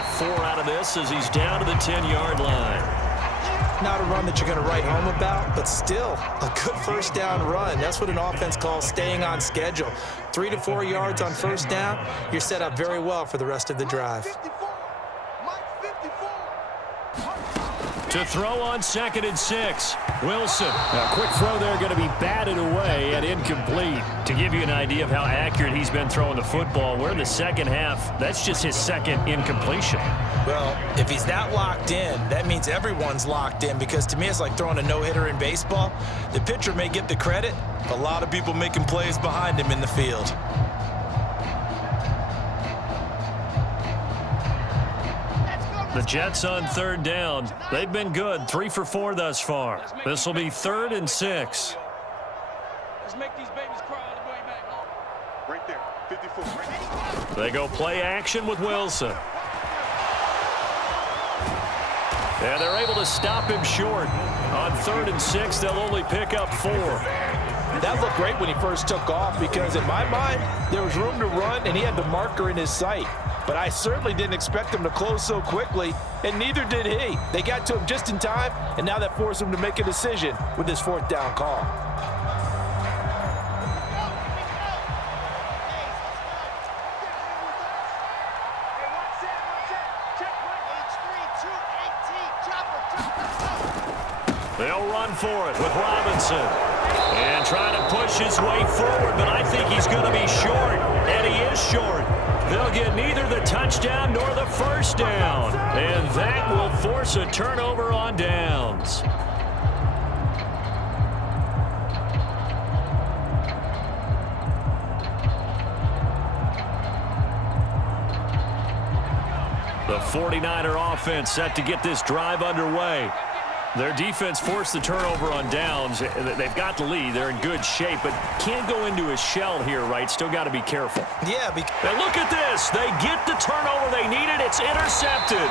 get 4 out of this as he's down to the 10-yard line. Not a run that you're going to write home about, but still a good first down run. That's what an offense calls staying on schedule. 3 to 4 yards on first down, you're set up very well for the rest of the drive. To throw on 2nd and 6, Wilson. A quick throw there, going to be batted away and incomplete. To give you an idea of how accurate he's been throwing the football, we're in the second half. That's just his second incompletion. Well, if he's that locked in, that means everyone's locked in, because to me it's like throwing a no-hitter in baseball. The pitcher may get the credit, a lot of people making plays behind him in the field. The Jets on 3rd down. They've been good, 3 for 4 thus far. This will be 3rd and 6. Let's make these babies cry all the way back. Right there, 54. They go play action with Wilson. And they're able to stop him short. On 3rd and 6, they'll only pick up 4. That looked great when he first took off, because in my mind, there was room to run and he had the marker in his sight. But I certainly didn't expect him to close so quickly, and neither did he. They got to him just in time, and now that forced him to make a decision with his 4th down call. They'll run for it with Robinson. And trying to push his way forward, but I think he's going to be short, and he is short. They'll get neither the touchdown nor the first down. And that will force a turnover on downs. The 49er offense set to get this drive underway. Their defense forced the turnover on downs. They've got the lead. They're in good shape, but can't go into a shell here, right? Still got to be careful. Yeah. And look at this. They get the turnover they needed. It's intercepted.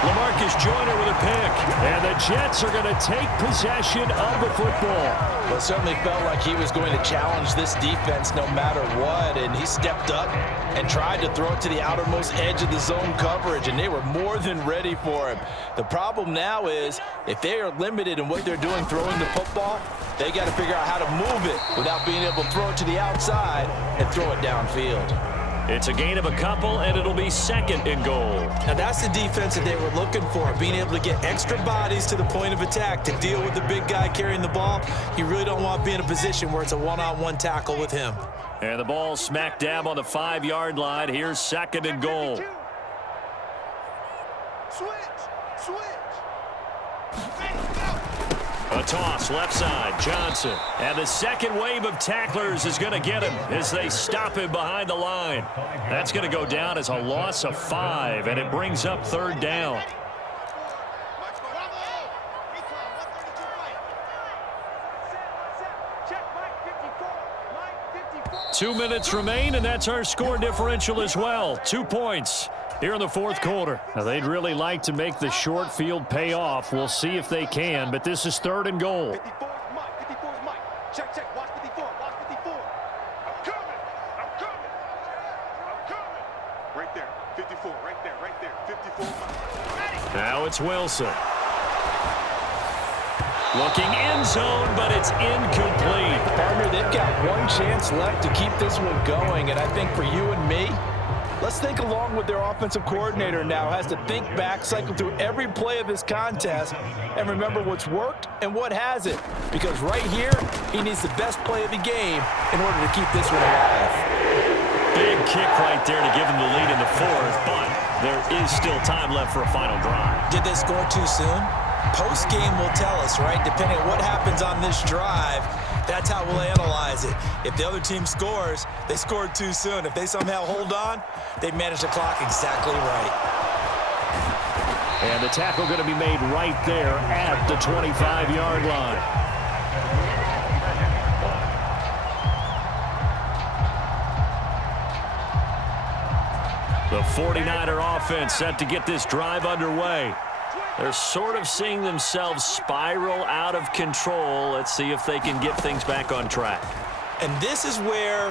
LaMarcus Joyner with a pick. And the Jets are going to take possession of the football. Well, it certainly felt like he was going to challenge this defense no matter what, and he stepped up and tried to throw it to the outermost edge of the zone coverage, and they were more than ready for him. The problem now is, if they are limited in what they're doing throwing the football, they got to figure out how to move it without being able to throw it to the outside and throw it downfield. It's a gain of a couple, and it'll be 2nd and goal. Now that's the defense that they were looking for, being able to get extra bodies to the point of attack to deal with the big guy carrying the ball. You really don't want to be in a position where it's a one-on-one tackle with him. And the ball smack dab on the 5-yard line. Here's 2nd and goal. A toss, left side, Johnson. And the second wave of tacklers is going to get him as they stop him behind the line. That's going to go down as a loss of 5, and it brings up 3rd down. Two minutes remain, and that's our score differential as well. 2 points here in the 4th quarter. Now, they'd really like to make the short field pay off. We'll see if they can, but this is 3rd and goal. 54 is Mike. 54 is Mike. Check, check. Watch 54. Watch 54. I'm coming. I'm coming. I'm coming. Right there. 54. Right there. Right there. 54 is Mike. Now it's Wilson. Looking end zone, but it's incomplete. Partner, they've got one chance left to keep this one going, and I think for you and me, let's think along with their offensive coordinator now. Has to think back, cycle through every play of this contest, and remember what's worked and what hasn't. Because right here, he needs the best play of the game in order to keep this one alive. Big kick right there to give him the lead in the 4th, but there is still time left for a final drive. Did they score too soon? Post-game will tell us, right? Depending on what happens on this drive, that's how we'll analyze it. If the other team scores, they scored too soon. If they somehow hold on, they manage the clock exactly right. And the tackle going to be made right there at the 25-yard line. The 49er offense set to get this drive underway. They're sort of seeing themselves spiral out of control. Let's see if they can get things back on track. And this is where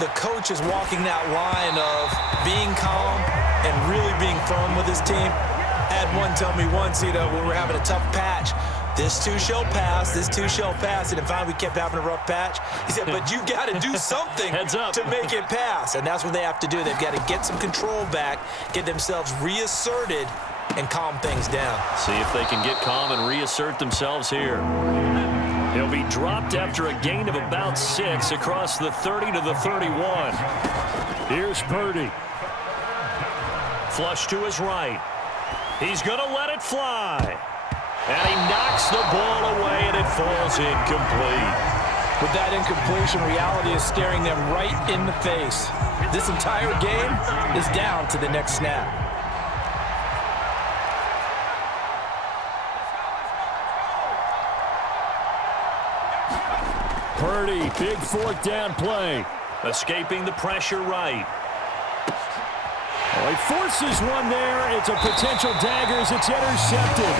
the coach is walking that line of being calm and really being firm with his team. I had one tell me once, when we're having a tough patch, this too shall pass, this too shall pass. And finally we kept having a rough patch. He said, but you got to do something to make it pass. And that's what they have to do. They've got to get some control back, get themselves reasserted, and calm things down. See if they can get calm and reassert themselves here. He'll be dropped after a gain of about 6 across the 30 to the 31. Here's Purdy. Flush to his right. He's going to let it fly. And he knocks the ball away, and it falls incomplete. With that incompletion, reality is staring them right in the face. This entire game is down to the next snap. Purdy, big fourth down play. Escaping the pressure right. Oh, he forces one there. It's a potential dagger as it's intercepted.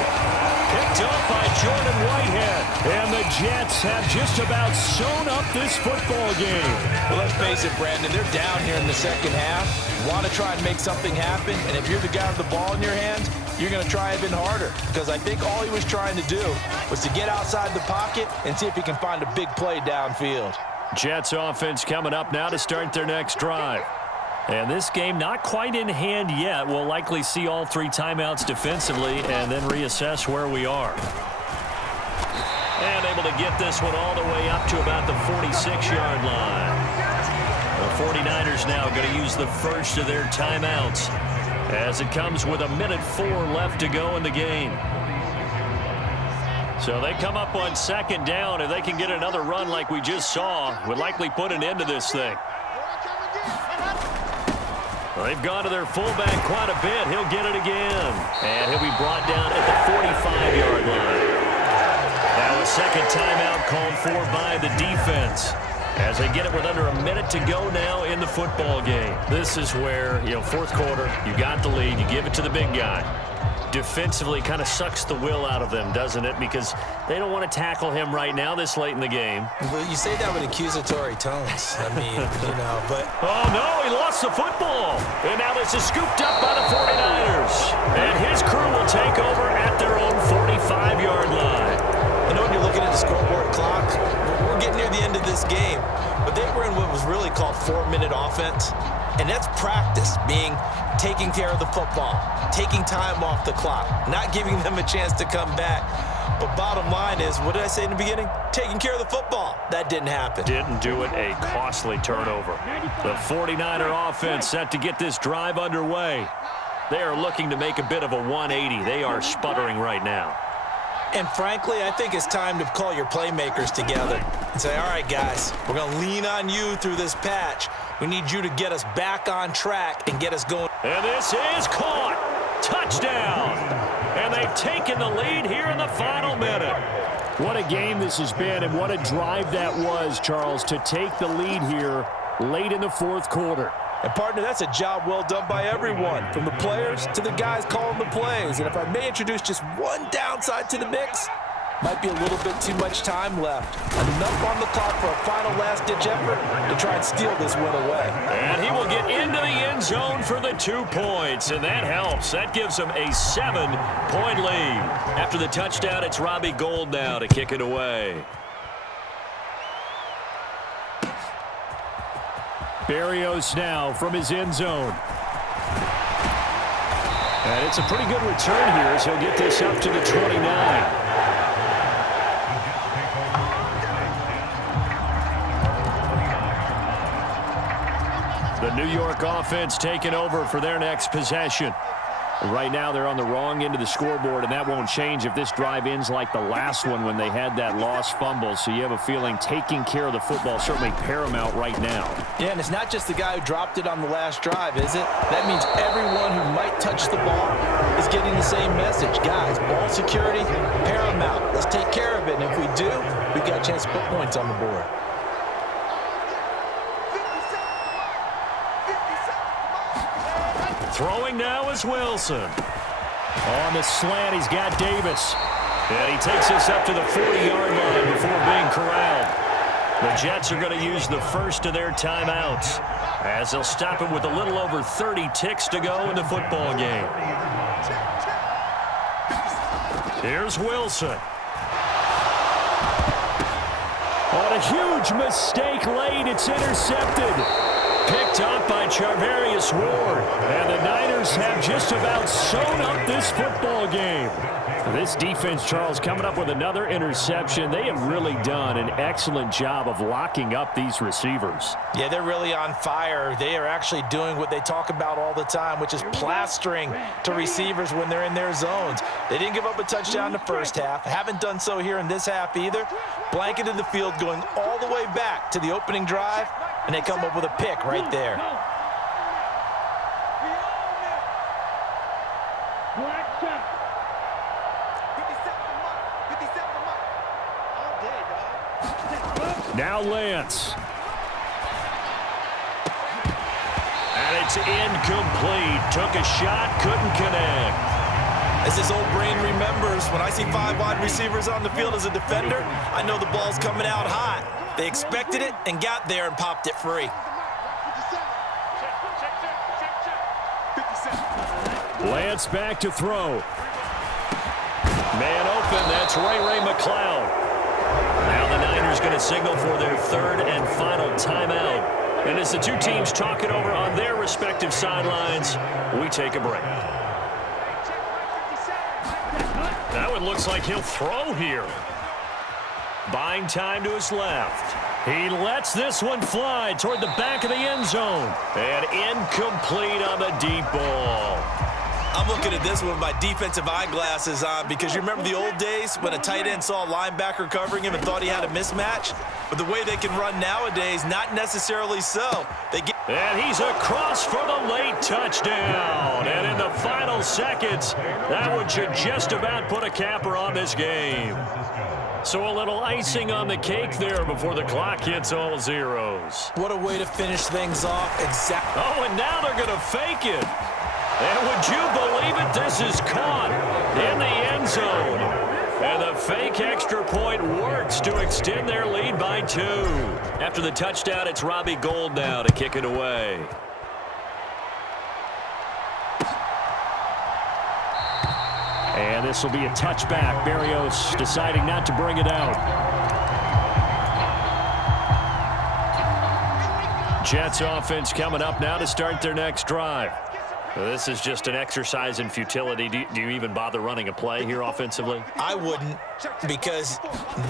Picked up by Jordan Whitehead. And the Jets have just about sewn up this football game. Well, let's face it, Brandon, they're down here in the second half. Want to try and make something happen, and if you're the guy with the ball in your hands, you're going to try even harder, because I think all he was trying to do was to get outside the pocket and see if he can find a big play downfield. Jets offense coming up now to start their next drive. And this game not quite in hand yet. We'll likely see all 3 timeouts defensively and then reassess where we are. And able to get this one all the way up to about the 46-yard line. The 49ers now going to use the first of their timeouts as it comes with 1:04 left to go in the game. So they come up on second down. If they can get another run like we just saw, would likely put an end to this thing. They've gone to their fullback quite a bit. He'll get it again. And he'll be brought down at the 45-yard line. Now a second timeout called for by the defense as they get it with under a minute to go now in the football game. This is where, fourth quarter, you got the lead, you give it to the big guy. Defensively kind of sucks the will out of them, doesn't it? Because they don't want to tackle him right now this late in the game. Well, you say that with accusatory tones. I mean, but... Oh, no, he lost the football. And now this is scooped up by the 49ers. And his crew will take over at their own 45-yard line. When you're looking at the scoreboard clock, we're getting near the end of this game. But they were in what was really called 4-minute offense. And that's practice, being taking care of the football, taking time off the clock, not giving them a chance to come back. But bottom line is, what did I say in the beginning? Taking care of the football. That didn't happen. Didn't do it. A costly turnover. The 49er offense set to get this drive underway. They are looking to make a bit of a 180. They are sputtering right now. And frankly, I think it's time to call your playmakers together and say, all right, guys, we're going to lean on you through this patch. We need you to get us back on track and get us going. And this is caught. Touchdown. And they've taken the lead here in the final minute. What a game this has been, and what a drive that was, Charles, to take the lead here late in the fourth quarter. And, partner, that's a job well done by everyone, from the players to the guys calling the plays. And if I may introduce just one downside to the mix, might be a little bit too much time left. Enough on the clock for a final last-ditch effort to try and steal this win away. And he will get into the end zone for the 2 points, and that helps. That gives him a 7-point lead. After the touchdown, it's Robbie Gould now to kick it away. Berrios now from his end zone. And it's a pretty good return here as he'll get this up to the 29. The New York offense taking over for their next possession. Right now they're on the wrong end of the scoreboard, and that won't change if this drive ends like the last one when they had that lost fumble. So you have a feeling taking care of the football certainly paramount right now. Yeah, and it's not just the guy who dropped it on the last drive, is it? That means everyone who might touch the ball is getting the same message. Guys, ball security, paramount. Let's take care of it, and if we do, we've got a chance to put points on the board. Throwing now is Wilson. On the slant, he's got Davis. And he takes us up to the 40-yard line before being corralled. The Jets are going to use the first of their timeouts as they'll stop it with a little over 30 ticks to go in the football game. Here's Wilson. On a huge mistake late, it's intercepted. Picked up by Charvarius Ward. And the Niners have just about sewn up this football game. This defense, Charles, coming up with another interception. They have really done an excellent job of locking up these receivers. Yeah, they're really on fire. They are actually doing what they talk about all the time, which is plastering to receivers when they're in their zones. They didn't give up a touchdown in the first half. Haven't done so here in this half either. Blanketed the field going all the way back to the opening drive, and they come up with a pick right there. Now Lance. And it's incomplete. Took a shot, couldn't connect. As his old brain remembers, when I see 5 wide receivers on the field as a defender, I know the ball's coming out hot. They expected it and got there and popped it free. Lance back to throw. Man open, that's Ray McCloud. Now the Niners going to signal for their third and final timeout. And as the two teams talk it over on their respective sidelines, we take a break. Now it looks like he'll throw here. Buying time to his left. He lets this one fly toward the back of the end zone. And incomplete on the deep ball. I'm looking at this one with my defensive eyeglasses on because you remember the old days when a tight end saw a linebacker covering him and thought he had a mismatch? But the way they can run nowadays, not necessarily so. And he's across for the late touchdown. And in the final seconds, that one should just about put a capper on this game. So a little icing on the cake there before the clock hits all zeros. What a way to finish things off. Exactly. Oh, and now they're going to fake it. And would you believe it? This is caught in the end zone. And the fake extra point works to extend their lead by 2. After the touchdown, it's Robbie Gould now to kick it away. And this will be a touchback. Berrios deciding not to bring it out. Jets offense coming up now to start their next drive. This is just an exercise in futility. Do you even bother running a play here offensively? I wouldn't, because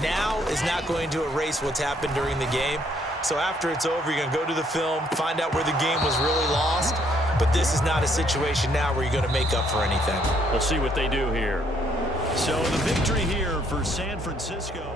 now is not going to erase what's happened during the game. So after it's over, you're going to go to the film, find out where the game was really lost. But this is not a situation now where you're going to make up for anything. We'll see what they do here. So the victory here for San Francisco.